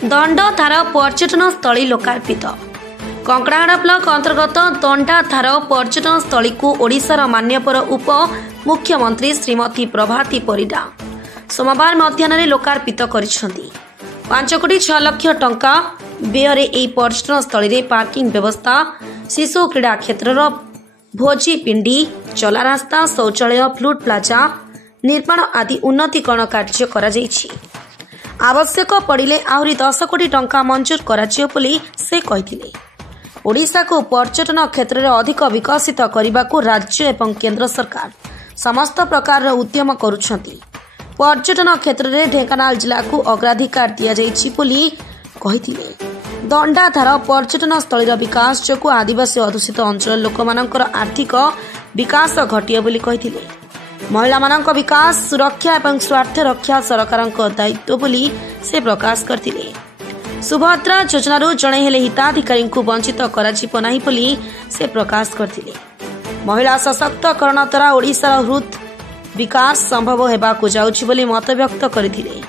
दंडधार पर्यटन स्थली लोकार्पित। कंकड़ाहाड़ ब्लॉक अंतर्गत दंडाधार पर्यटन स्थली को ओडिशार मान्यवर उप मुख्यमंत्री श्रीमती प्रभाती परिडा सोमवार मध्याह्न लोकार्पित करिसेंती। 5,06,00,000 टंका व्यय एही पर्यटन स्थली रे पार्किंग व्यवस्था, शिशु क्रीड़ा क्षेत्र, भोजी पिंडी, चला रास्ता, शौचालय, फ्लूट प्लाजा निर्माण आदि उन्नतीकरण कार्य करा जायछि। आवश्यक पड़िले आहुरी 10 कोटी टंका मंजूर कराଯିयो बोली से कहिथिले। ओडिशा को पर्यटन क्षेत्र में अधिक विकसित करने को राज्य एवं केंद्र सरकार समस्त प्रकार उद्यम करुछंती। पर्यटन क्षेत्र में ढेंकानाल जिला को अग्राधिकार दिया जायछि बोली कहिथिले। दंडाधार पर्यटन स्थल विकास जो आदिवासी अधुषित अंचल लोक मानकर आर्थिक विकास घटियो बोली कहिथिले। महिला मानक विकास, सुरक्षा एवं स्वार्थ रक्षा सरकारक दायित्व बोली से प्रकाश करथिले। सुभद्रा योजनारू जणे हेले हिताधिकारी को वंचित कराजिब नाही बोली से प्रकाश करथिले। महिला सशक्तकरण द्वारा ओडिशार हृद विकास संभव हेबाकु जाउछि बोली मत व्यक्त करथिले।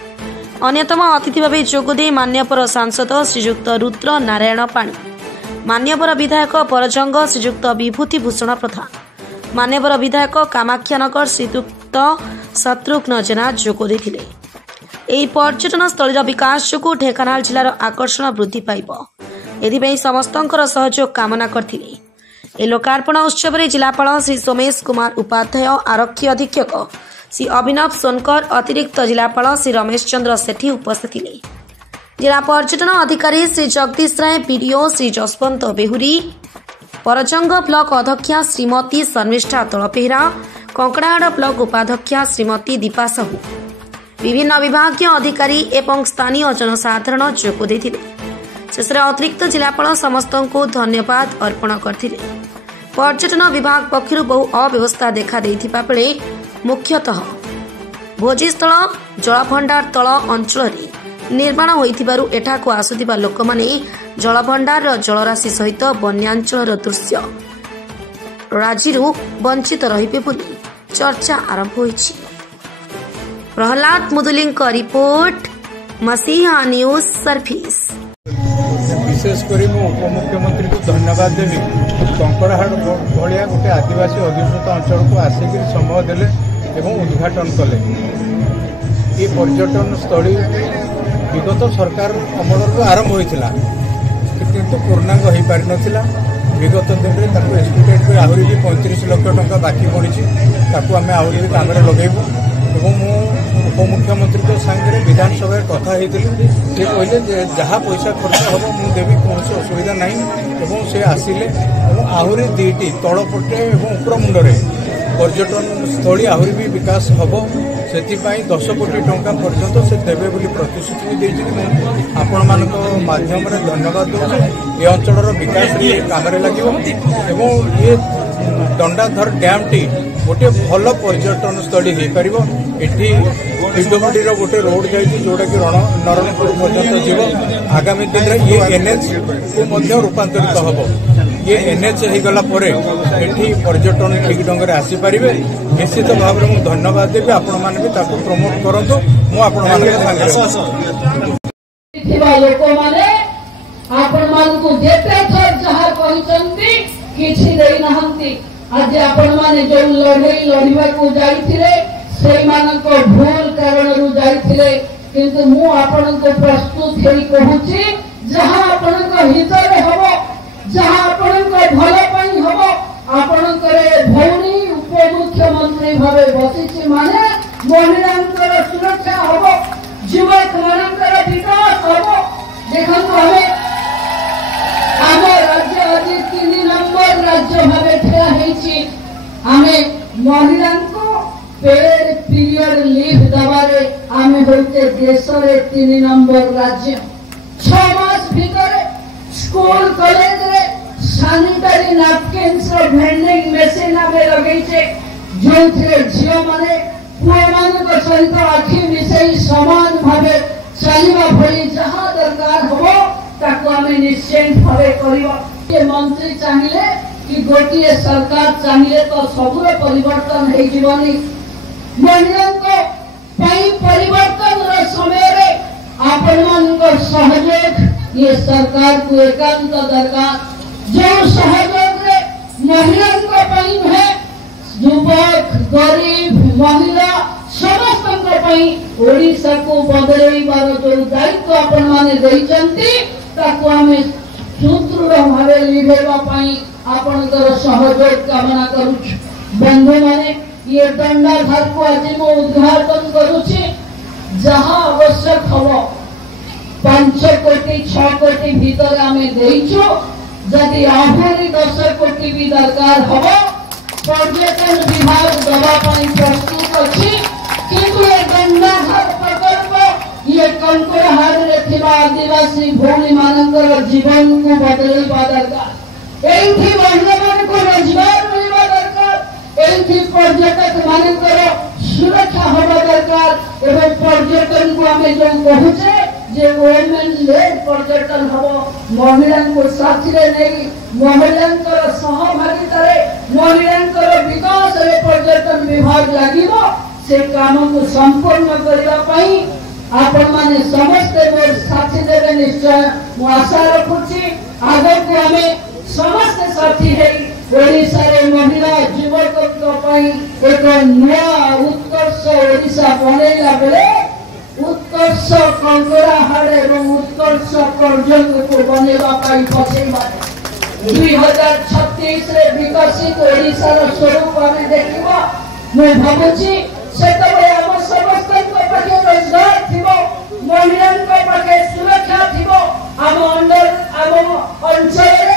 अन्यतम अतिथि भावे जोगदे मान्यवर सांसद श्रीयुक्त रुद्र नारायण पाणी, मान्यवर विधायक परजंग श्रीयुक्त विभूति भूषण प्रधान, मान्यवर विधायक कामाख्यानगर श्रीयुक्त शत्रुघ्न जेना जोग देथिले। एही पर्यटन स्थल विकास जो ढेंकानाल जिलार आकर्षण वृद्धि पाइब एथिपई समस्तंकर सहयोग कामना करथिले। ए लोकार्पण उत्सव में जिलापाल श्री सोमेश कुमार उपाध्याय, आरक्षी अधीक्षक श्री अभिनव सोनकर, अतिरिक्त जिलापाल श्री रमेश चंद्र सेठी उपस्थित थिले। जिला पर्यटन अधिकारी श्री जगदीश राय, पीडीओ श्री जसवंत बेहुरी, परजंग ब्लॉक अध्यक्षा श्रीमती शर्मिष्ठा तलपेहरा, कंकड़ाहाड़ ब्लॉक उपाध्यक्षा श्रीमती दीपा साहू, विभिन्न विभागीय अधिकारी एवं स्थानीय जनसाधारण जोग देथिले। शेष अतिरिक्त जिलापाल समस्त को धन्यवाद अर्पण करथिले। पर्यटन विभाग पक्षरु बहु अव्यवस्था देखा देथिबा बेले मुख्यतः भोजीस्थल, जलभंडार तल अंचल निर्माण होइथिबारु एठाको आसुथिबा लोकमाने जलभंडार जलराशि सहित वन्यांचल दृश्य राजिरु वंचित रहिबे बोली चर्चा आरंभ होइछि। प्रहलाद मुदुली रिपोर्ट, मसीहा न्यूज सर्विस। विशेषकर उपमुख्यमंत्री को धन्यवाद देवी। कंकड़ाहाड़ भाया गोटे आदिवासी अधुषित अंचल को आसिक समय देले एवं उद्घाटन कले। ये पर्यटन स्थली विगत सरकार अमल आरंभ होता किंतु पूर्णांग हो पारि नथिला। विगत दिन में एस्टिमेट आहरी भी 35 लाख टंका बाकी पड़ी आम आहरी भी काम लगेबू। उपमुख्यमंत्री तो सांगे विधानसभा कथा होती से कहले जहाँ पैसा खर्च हम मुझे देवी कौन असुविधा ना। से आसिले आहरी 2टी तलपटे और उपर मुंडे पर्यटन स्थली आहरी भी विकास हम से 10 कोटी टंका पर्यंत से देवे बोली प्रतिश्रुति भी आपण मानक माध्यम धन्यवाद दूसरे। ये अंचल विकास काम लगे ये दंडाधर डैम टी गोटे भल पर्यटन स्थली हो पार। ये पीडब्ल्यूडी गोटे रोड जाइए जोटा कि नरणपुर पर्यटन जीव। आगामी दिन में ये एनएच को रूपांतरित हम। ये एनएच होगला ये पर्यटन ठीक ढंग से आसीपारे। निश्चित भाव में धन्यवाद देवी। आपण मैंने भी प्रमोट करूँ। आज आपण माने जो लड़ाई लड़वा को जाइथिले से मानक भूल कारण जाइथिले किंतु मु आपण को प्रस्तुत हेई कहूची जहां आपण को हित रे हबो, जहां आपण को भले पई हबो, आपण करे भौनी उपमुख्यमंत्री भावे बसिछि माने महिलांकर सुरक्षा हबो, युवक मानकर विकास हबो। देखंतु हमें आम राज्य आज 3 नंबर राज्य भावे ठिया हेछि। आमे महिला को पेड पीरियड लीव दबारे आमे होते देश रे 3 नंबर राज्य। 6 मास भीतर स्कूल कॉलेज रे सैनिटरी नैपकिन्स रो वेंडिंग मशीन आमे लगैछे जो थे झियो माने पुआ मानक सहित आखि मिसई समान भावे चलिबा भली जहां दरकार हो ताको आमे निश्चिंत भावे करिबा। ये मंत्री चाहिए कि गोटे सरकार चाहिए तो सबुर परिवर्तन हो जीवनी। महिला को परिवर्तन समय आपण मान सहयोग ये सरकार को एकांत दरकार जो सहयोग रे महिला है युवक गरीब महिला समस्त ओडिशा को बदलैबार जो दायित्व आपण माने देइचंती ताको आमे सुदृढ़ भाव लिभेबा पई आपनकर सहयोग कामना करूछु। बंधु माने ये दंडाधार को आज मो उद्घाटन करूछि जहां आवश्यक हबो 5 कोटी 6 कोटी भीतर आमे देइछु जदि आहुरी 10 कोटी भी दरकार हबो पर्यटन विभाग दवा पाई प्रस्तुत अछि किंतु ये दंडाधार प्रकल्प ये कंकड़हाड़ रे थिबा आदिवासी भूमि मानकर जीवन को बदलैबा दरकार एथि महिला को रोजगार मिलबा दरकार एथि पर्यटक मानकर सुरक्षा होबा दरकार एवं पर्यटन को आमे जो पहुंचे जे वुमेन लेड पर्यटन हबो महिला को साथी रे नहीं महिला सहभागिता रे महिला विकास रे पर्यटन विभाग लागिबो से काम को संपूर्ण करबा पई आपण माने समस्त मोर साथी देवे निश्चय मु आशा रखुछि आगे को हमें समस्त साथी है ओडिशा रे महिला युवक पई एक नया उत्कर्ष ओडिशा बनेला बेले उत्कर्ष कंकड़ाहाड़ एवं उत्कर्ष पर्यटन को बनेबा पई पछेबा 2036 रे विकसित ओडिशा रो स्वरूप हमें देखिबो मु भाबुछि सेतबे हम समस्त पाखे रोजगार थिबो महिला पाखे सुरक्षा थिबो हम अंचल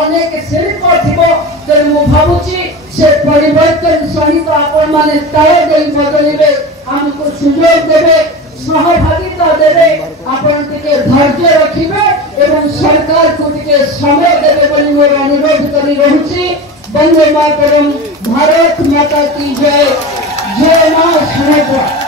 अनेक शिल्प थिबो ते मु भाबुछि से परिवर्तन सहित आपण माने ताळ देई बदलिबे हमको सुयोग देबे सहभागिता देबे आपण टिके धैर्य रखिबे एवं सरकार को टिके समय देबे बोली मोर अनुरोध करी रहउछि। वंदे मातरम। भारत माता की जय। जय मां सुरक्षा।